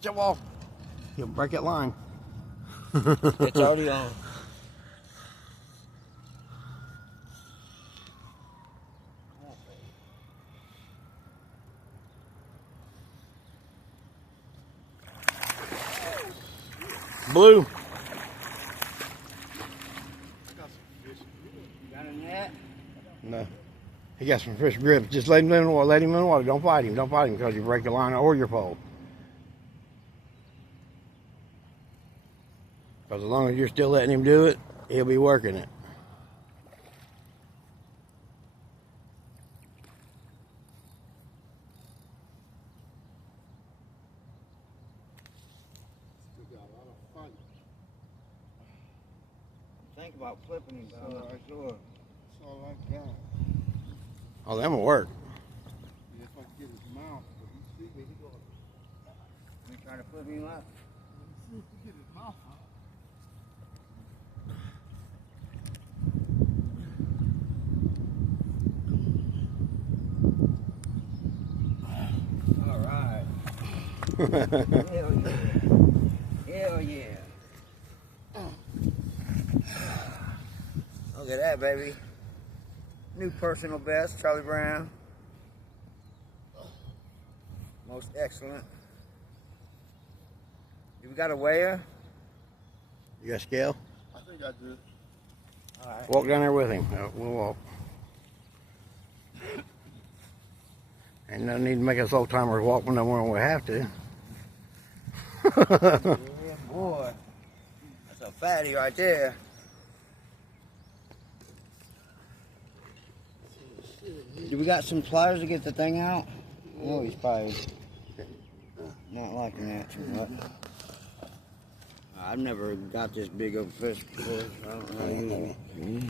Jump off. He'll break that line. It's already on. Blue. Got a net? No. He got some fish grip. Just let him in the water. Let him in the water. Don't fight him. Don't fight him because you break the line or your pole. Because as long as you're still letting him do it, he'll be working it. Think about flipping him, but I'm not sure. That's all I got. Oh, that will work. Yeah, if I can get his mouth, but he see me, he going. You trying to flip him up? See if we get his mouth out. All right. Hell yeah. Hell yeah. Look at that, baby. New personal best, Charlie Brown. Most excellent. You got a weigher? You got scale? I think I do. All right. Walk down there with him. We'll walk. Ain't no need to make us old timers walk when we have to. Yeah, boy. That's a fatty right there. Do we got some pliers to get the thing out? Oh, he's probably not liking that too much. I've never got this big of a fish before. So I don't know how to use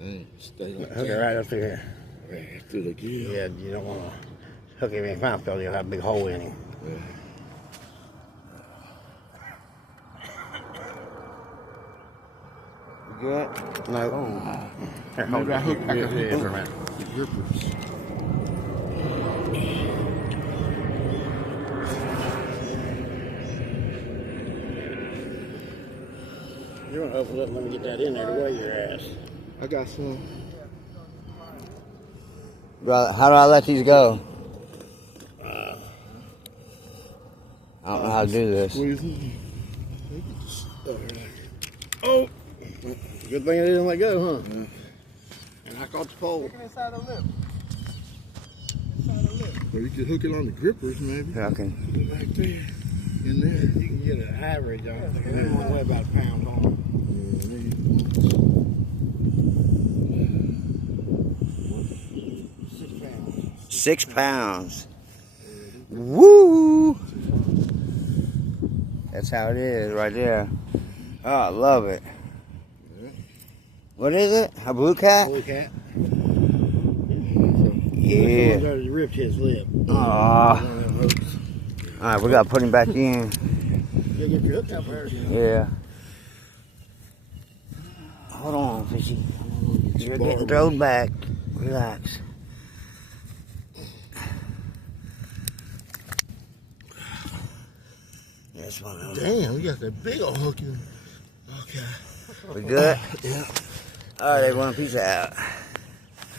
it. Stay like Hook it right up through here. right through the gill. Yeah, you don't want to hook him in his mouth because he'll have a big hole in him. Yeah. You good? No. Oh. Here, hold Maybe I it. hook. I Yeah, can yeah, hook for a minute. the grippers. You want to open it up and let me get that in there to weigh your ass. I got some. Brother, how do I let these go? I don't know how to do this. Squeeze it. Oh! Good thing I didn't let go, huh? Yeah. And I caught the pole. Look inside the lip. Inside the lip. Well, you could hook it on the grippers, maybe. Yeah, I can. Put it right there. In there. You can get an average on it. They only weigh about a pound on it. Yeah, there you go. 6 pounds. 6 pounds. Woo! That's how it is right there. Oh, I love it. What is it? A blue cat? Blue cat. Yeah. He ripped his lip. Aw. Alright, we gotta put him back in. You'll get your hook up there. Yeah. Hold on, fishy. You're getting thrown back. Relax. That's one of them. Damn, we got that big old hook in. Okay. We good? Yeah. Alright, everyone. Peace out.